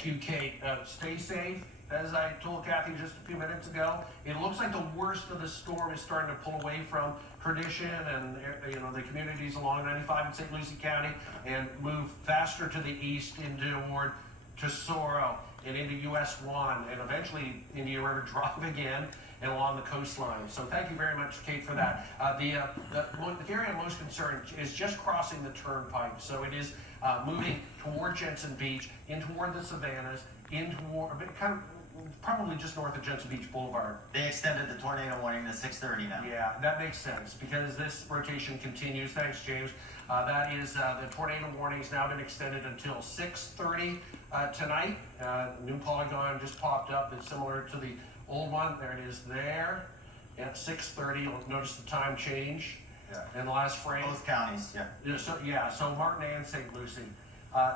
Thank you, Kate. Stay safe. As I told Kathy just a few minutes ago, it looks like the worst of the storm is starting to pull away from Tradition and the communities along 95 in St. Lucie County and move faster to the east toward Tesoro and into US 1 and eventually Indian River Drive again and along the coastline. So thank you very much, Kate, for that. The area I'm most concerned is just crossing the turnpike. So it is moving toward Jensen Beach, in toward the Savannas, in toward kind of probably just north of Jensen Beach Boulevard. They extended the tornado warning to 6:30 now. Yeah, that makes sense because this rotation continues. Thanks, James. That is the tornado warning has now been extended until 6:30 tonight. New polygon just popped up that's similar to the old one. There it is there at 6:30. You'll notice the time change. Yeah. In the last frame. Both counties, yeah. So Martin and St. Lucie.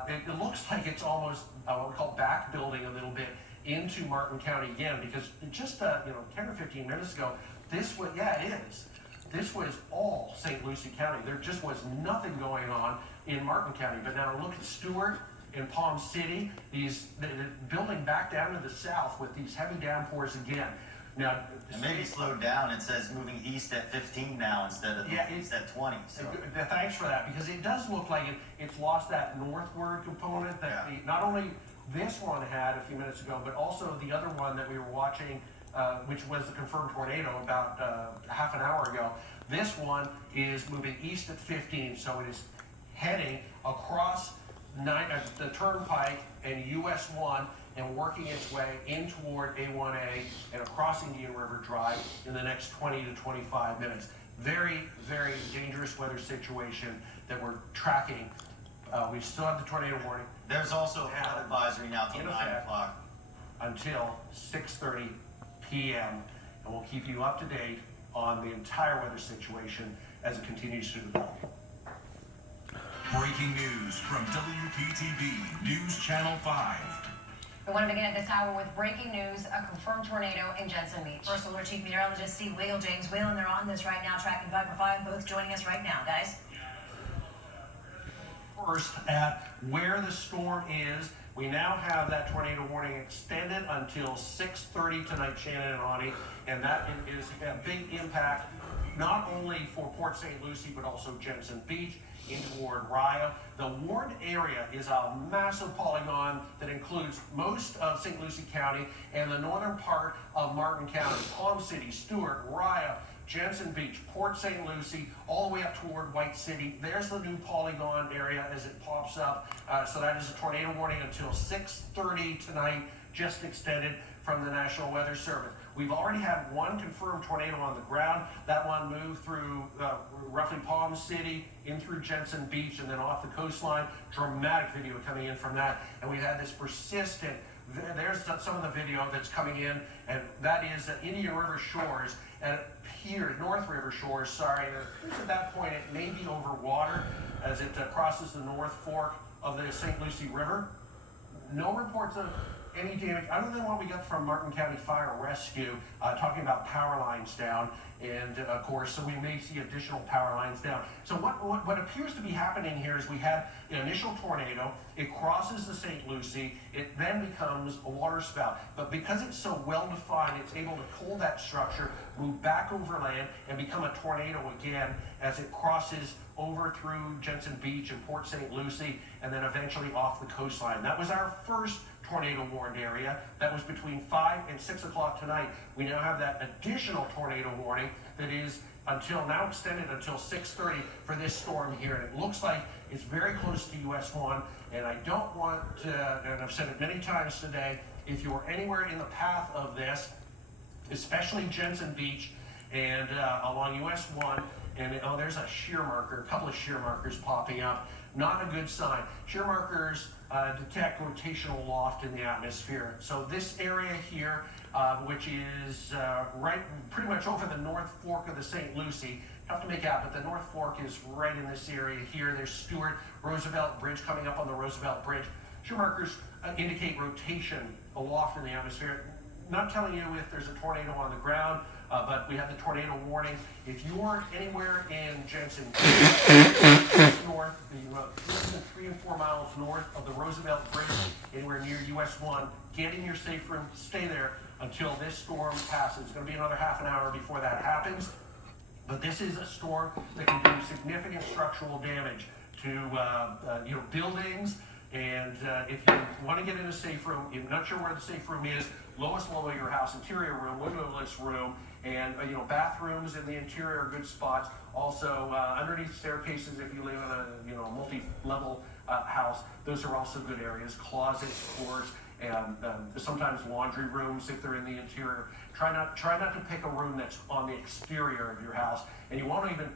It looks like it's almost what we call back building a little bit into Martin County again, because just 10 or 15 minutes ago, this was all St. Lucie County. There just was nothing going on in Martin County. But now look at Stewart and Palm City, the building back down to the south with these heavy downpours again. Now, and maybe slowed down. It says moving east at 15 now instead of east at 20. So. Thanks for that, because it does look like it's lost that northward component that not only this one had a few minutes ago, but also the other one that we were watching, which was the confirmed tornado about half an hour ago. This one is moving east at 15, so it is heading across the turnpike and US 1 and working its way in toward A1A and across Indian River Drive in the next 20 to 25 minutes. Very, very dangerous weather situation that we're tracking. We still have the tornado warning. There's also a flood advisory now till 9 o'clock. Until 6:30 p.m. And we'll keep you up to date on the entire weather situation as it continues to develop. Breaking news from WPTV News Channel 5. We want to begin at this hour with breaking news, a confirmed tornado in Jensen Beach. First Alert Chief Meteorologist Steve Whale, James Whale, and they're on this right now, tracking 5 for 5, both joining us right now, guys. First, at where the storm is, we now have that tornado warning extended until 6:30 tonight, Shannon and Ani, and that is a big impact not only for Port St. Lucie, but also Jensen Beach, in toward Raya. The warned area is a massive polygon that includes most of St. Lucie County and the northern part of Martin County, Palm City, Stewart, Raya, Jensen Beach, Port St. Lucie, all the way up toward White City. There's the new polygon area as it pops up. So that is a tornado warning until 6:30 tonight, just extended from the National Weather Service. We've already had one confirmed tornado on the ground. That one moved through roughly Palm City, in through Jensen Beach, and then off the coastline. Dramatic video coming in from that. And we've had this persistent, there's some of the video that's coming in, and that is at Indian River shores, and here, North River shores, sorry. At that point, it may be over water as it crosses the North Fork of the St. Lucie River. No reports of any damage other than what we got from Martin County Fire Rescue, talking about power lines down, and of course, so we may see additional power lines down. So what appears to be happening here is we had an initial tornado, it crosses the St. Lucie, it then becomes a water spout, but because it's so well defined, it's able to hold that structure, move back overland, and become a tornado again as it crosses over through Jensen Beach and Port St. Lucie, and then eventually off the coastline. That was our first tornado warned area. That was between 5 and 6 o'clock tonight. We now have that additional tornado warning that is now extended until 6:30 for this storm here. And it looks like it's very close to US 1. And I don't want to, and I've said it many times today, if you are anywhere in the path of this, especially Jensen Beach and along US 1, and there's a shear marker, a couple of shear markers popping up. Not a good sign. Shear markers detect rotational loft in the atmosphere. So this area here, which is pretty much over the North Fork of the St. Lucie, have to make out, but the North Fork is right in this area here. There's Stewart, Roosevelt Bridge coming up on the Roosevelt Bridge. Shear markers indicate rotation aloft in the atmosphere. not telling you if there's a tornado on the ground, but we have the tornado warning. If you're anywhere in Jensen, north, less than 3 and 4 miles north of the Roosevelt Bridge, anywhere near US 1, get in your safe room, stay there until this storm passes. It's going to be another half an hour before that happens. But this is a storm that can do significant structural damage to buildings. And if you want to get in a safe room, you're not sure where the safe room is, lowest level of your house, interior room, windowless room, and bathrooms in the interior are good spots. Also, underneath staircases, if you live in a multi-level house, those are also good areas. Closets, floors, and sometimes laundry rooms if they're in the interior. Try not to pick a room that's on the exterior of your house, and you won't even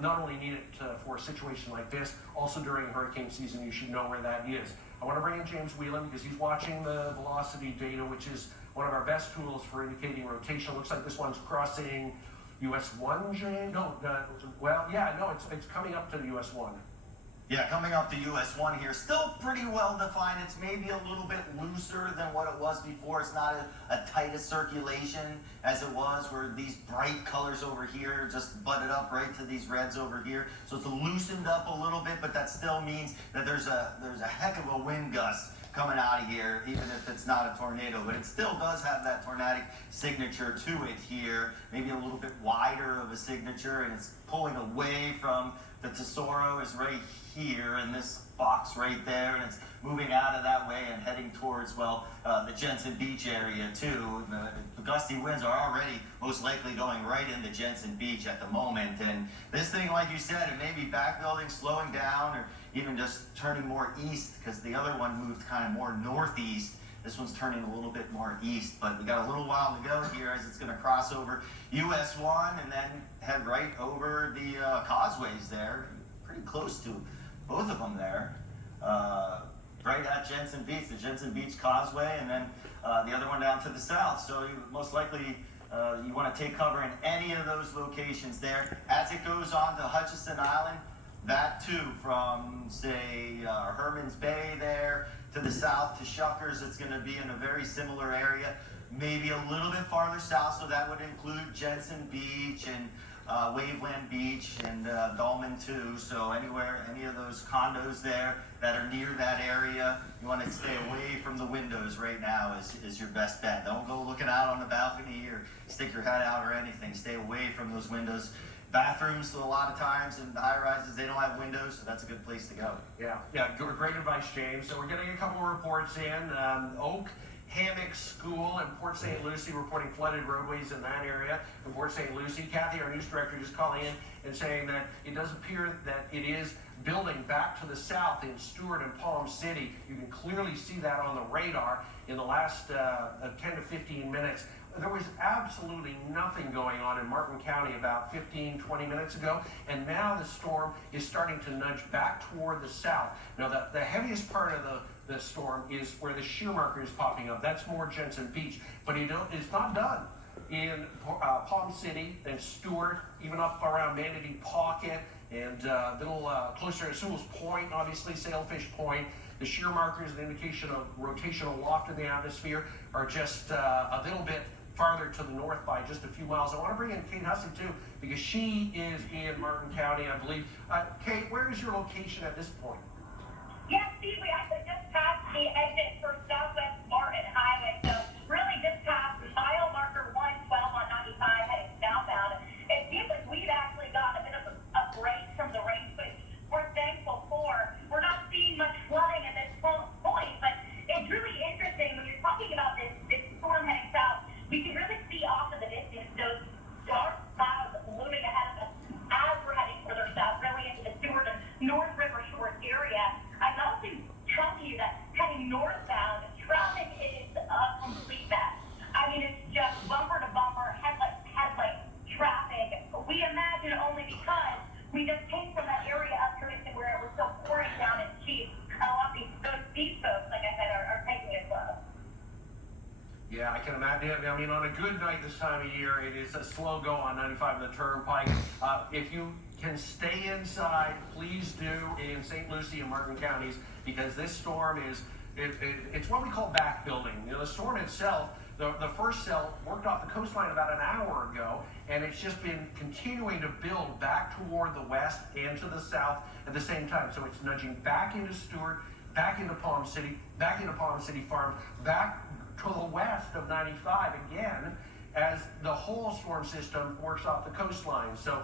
not only need it for a situation like this, also during hurricane season you should know where that is. I want to bring in James Whelan because he's watching the velocity data, which is one of our best tools for indicating rotation. Looks like this one's crossing US 1, James? No, it's coming up to US 1. Yeah, coming up to US 1 here, still pretty well defined. It's maybe a little bit looser than what it was before. It's not a tight a circulation as it was, where these bright colors over here just butted up right to these reds over here. So it's loosened up a little bit, but that still means that there's a heck of a wind gust coming out of here, even if it's not a tornado. But it still does have that tornadic signature to it here, maybe a little bit wider of a signature, and it's pulling away from the Tesoro is right here in this box right there, and it's moving out of that way and heading towards, the Jensen Beach area too. The gusty winds are already most likely going right into Jensen Beach at the moment, and this thing, like you said, it may be backbuilding, slowing down, or even just turning more east, because the other one moved kind of more northeast. This one's turning a little bit more east, but we got a little while to go here as it's going to cross over US 1 and then head right over the causeways there, pretty close to both of them there, right at Jensen Beach, the Jensen Beach Causeway, and then the other one down to the south. So most likely you want to take cover in any of those locations there. As it goes on to Hutchinson Island, that too, from say Herman's Bay there to the south to Shuckers, it's going to be in a very similar area, maybe a little bit farther south, so that would include Jensen Beach and Waveland Beach and Dolman too. So any of those condos there that are near that area, you want to stay away from the windows right now is your best bet. Don't go looking out on the balcony or stick your head out or anything. Stay away from those windows. Bathrooms, a lot of times in the high-rises, they don't have windows, so that's a good place to go. Yeah, great advice, James. So we're getting a couple of reports in. Oak Hammock School in Port St. Lucie reporting flooded roadways in that area in Port St. Lucie. Kathy, our news director, just calling in and saying that it does appear that it is building back to the south in Stewart and Palm City. You can clearly see that on the radar in the last 10 to 15 minutes. There was absolutely nothing going on in Martin County about 15, 20 minutes ago, and now the storm is starting to nudge back toward the south. Now, the heaviest part of the storm is where the shear marker is popping up. That's more Jensen Beach, but it's not done in Palm City and Stewart, even up around Manatee Pocket, and a little closer to Sewell's Point, obviously, Sailfish Point. The shear markers, an indication of rotational loft in the atmosphere, are just a little bit farther to the north by just a few miles. I want to bring in Kate Hussey too, because she is in Martin County, I believe. Kate, where is your location at this point? Yes, Steve, we actually just passed the exit for Southwest Martin Highway, so really just past mile marker 112 on 95 heading southbound. It seems like we've actually gotten a bit of a break from the rain, which we're thankful for. We're not seeing much flooding at this point, but it's really interesting when you're talking about this storm heading south. We can really see off in the distance those dark clouds looming ahead of us as we're heading further south, really into the Stewart and North River Shores area. I'm also telling you that heading northbound, traffic is a complete mess. I mean, it's just bumper to bumper, headlight traffic. We imagine only because we just came from that area up Curtis where it was so pouring down in sheets. These folks, like I said, are taking it slow. Yeah, I can imagine. I mean, on a good night this time of year, it is a slow go on 95 and the Turnpike. If you can stay inside, please do in St. Lucie and Martin counties, because this storm is, it's what we call back building. The storm itself, The first cell worked off the coastline about an hour ago, and it's just been continuing to build back toward the west and to the south at the same time. So it's nudging back into Stewart, back into Palm City, back into Palm City Farm, back to the west of 95 again, as the whole storm system works off the coastline. So